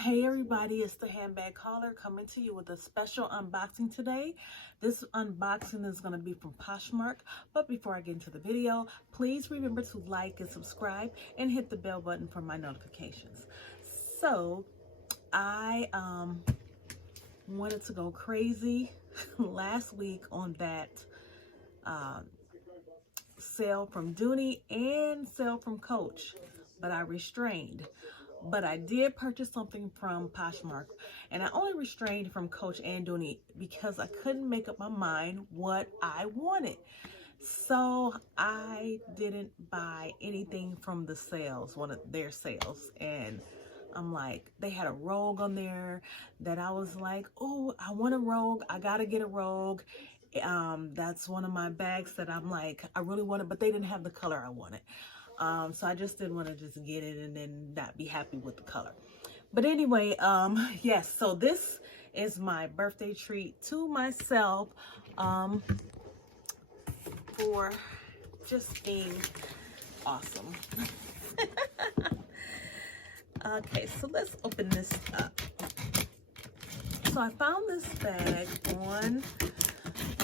Hey everybody, it's the handbag caller coming to you with a special unboxing today. This unboxing is going to be from Poshmark, but before I get into the video, please remember to like and subscribe and hit the bell button for my notifications. So I wanted to go crazy last week on that sale from Dooney and sale from Coach, but I restrained. But I did purchase something from Poshmark, and I only restrained from Coach and Dooney because I couldn't make up my mind what I wanted. So I didn't buy anything from the sales, one of their sales, and I'm like, they had a Rogue on there that I was like, oh, I want a Rogue. I gotta get a Rogue. That's one of my bags that I'm like, I really want it, but they didn't have the color I wanted. So I just didn't want to just get it and then not be happy with the color. But anyway, yes, so this is my birthday treat to myself for just being awesome. Okay, so let's open this up. So I found this bag on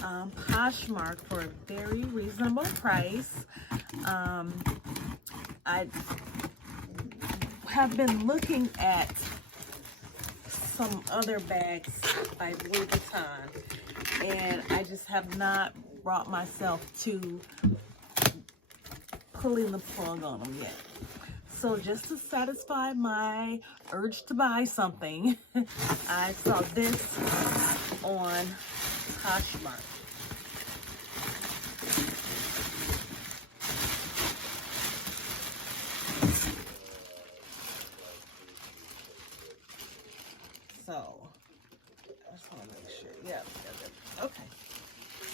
Poshmark for a very reasonable price. I have been looking at some other bags by Louis Vuitton, and I just have not brought myself to pulling the plug on them yet. So just to satisfy my urge to buy something, I saw this on Poshmark. So, I just want to make sure. Yeah. Okay.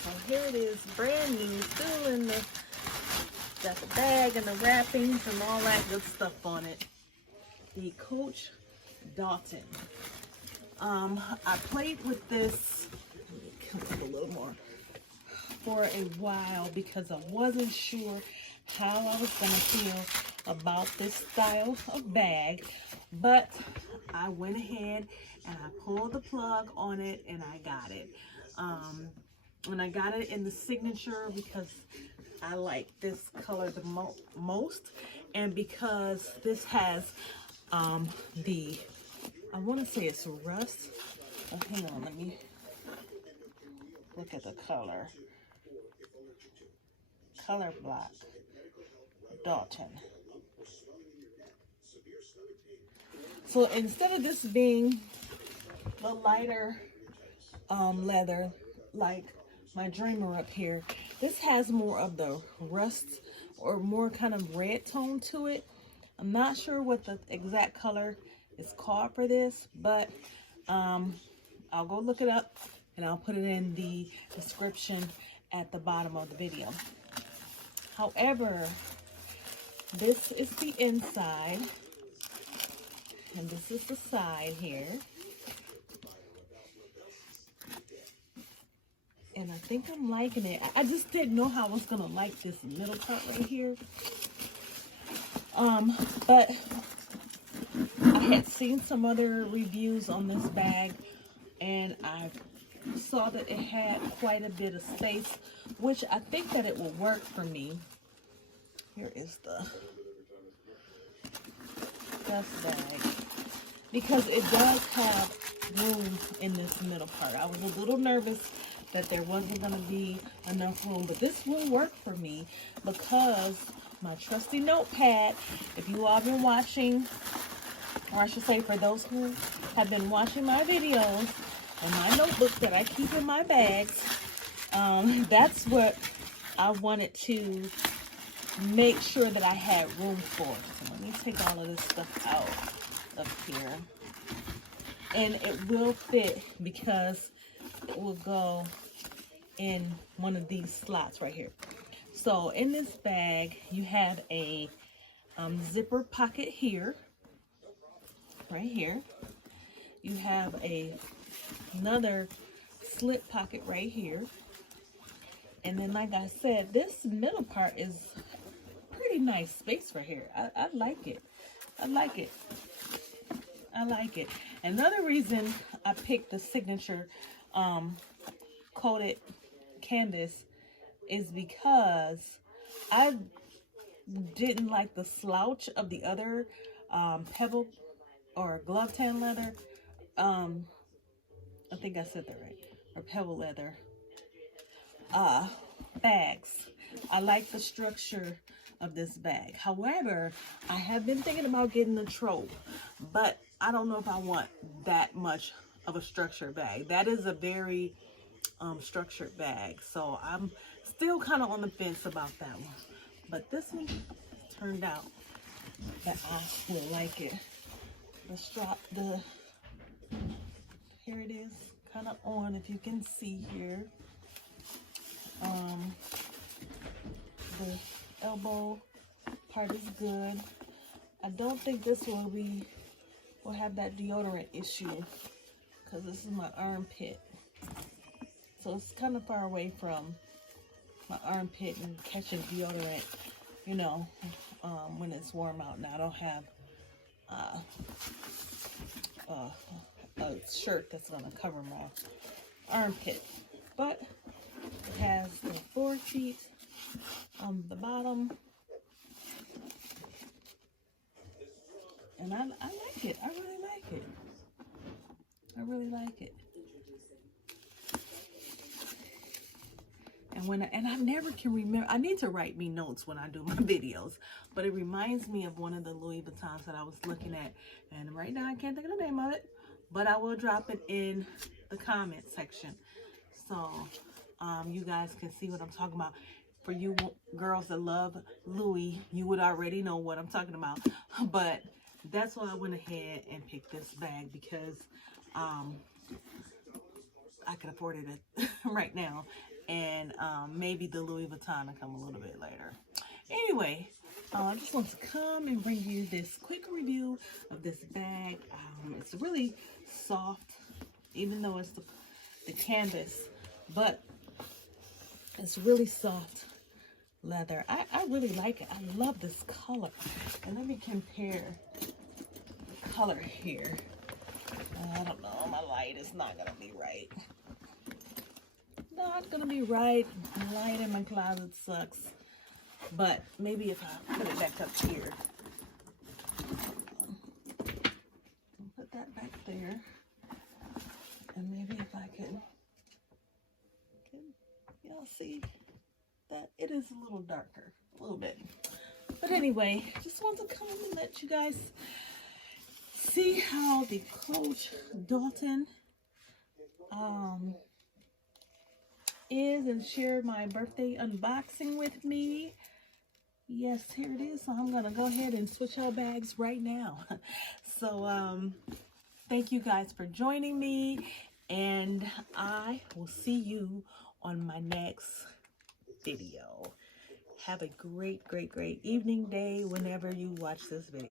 So here it is, brand new, still in the, got the bag and the wrappings and all that good stuff on it. The Coach Dalton. I played with this, let me come up a little more, for a while because I wasn't sure how I was going to feel about this style of bag, but I went ahead and I pulled the plug on it and I got it. And I got it in the signature because I like this color the most, and because this has the, I want to say it's rust. Oh, hang on, let me look at the color. Color block, Dalton. So instead of this being the lighter leather like my Dreamer up here, this has more of the rust or more kind of red tone to it. I'm not sure what the exact color is called for this, but I'll go look it up and I'll put it in the description at the bottom of the video. However, this is the inside and this is the side here. And I think I'm liking it. I just didn't know how I was gonna like this middle part right here. But I had seen some other reviews on this bag and I saw that it had quite a bit of space, which I think that it will work for me. Here is the dust bag, because it does have room in this middle part. I was a little nervous that there wasn't going to be enough room, but this will work for me because my trusty notepad, if you all been watching, or I should say for those who have been watching my videos and my notebooks that I keep in my bags, that's what I wanted to make sure that I had room for. So let me take all of this stuff out of here. And it will fit because it will go in one of these slots right here. So in this bag, you have a zipper pocket here, right here. You have another slip pocket right here. And then, like I said, this middle part is pretty nice space right here. I like it. I like it. I like it. Another reason I picked the signature coated canvas is because I didn't like the slouch of the other pebble or glove tan leather. I think I said that right. Or pebble leather bags. I like the structure of this bag. However, I have been thinking about getting a trope, but I don't know if I want that much of a structured bag. That is a very structured bag, so I'm still kind of on the fence about that one. But this one turned out that I will like it. The strap, here it is, kind of on, if you can see here. The elbow part is good. I don't think this will have that deodorant issue because this is my armpit. So it's kind of far away from my armpit and catching deodorant, you know, when it's warm out. Now I don't have a shirt that's gonna cover my armpit, but it has the 4 feet on the bottom, and I like it. I really like it. I really like it. And I never can remember. I need to write me notes when I do my videos, but it reminds me of one of the Louis Vuittons that I was looking at, and right now I can't think of the name of it, but I will drop it in the comment section so you guys can see what I'm talking about. For you girls that love Louis, you would already know what I'm talking about, but that's why I went ahead and picked this bag, because I can afford it right now, and maybe the Louis Vuitton will come a little bit later. Anyway, I just want to come and bring you this quick review of this bag. It's really soft, even though it's the canvas, but it's really soft leather. I really like it. I love this color. And let me compare the color here. I don't know, my light is not gonna be right. Not gonna be right. The light in my closet sucks. But maybe if I put it back up here. Put that back there. And maybe if I can y'all see that it is a little darker, a little bit. But anyway, just want to come and let you guys see how the Coach Dalton is, and share my birthday unboxing with me. Yes, here it is. So I'm gonna go ahead and switch out bags right now. So thank you guys for joining me, and I will see you on my next video. Have a great evening, day, whenever you watch this video.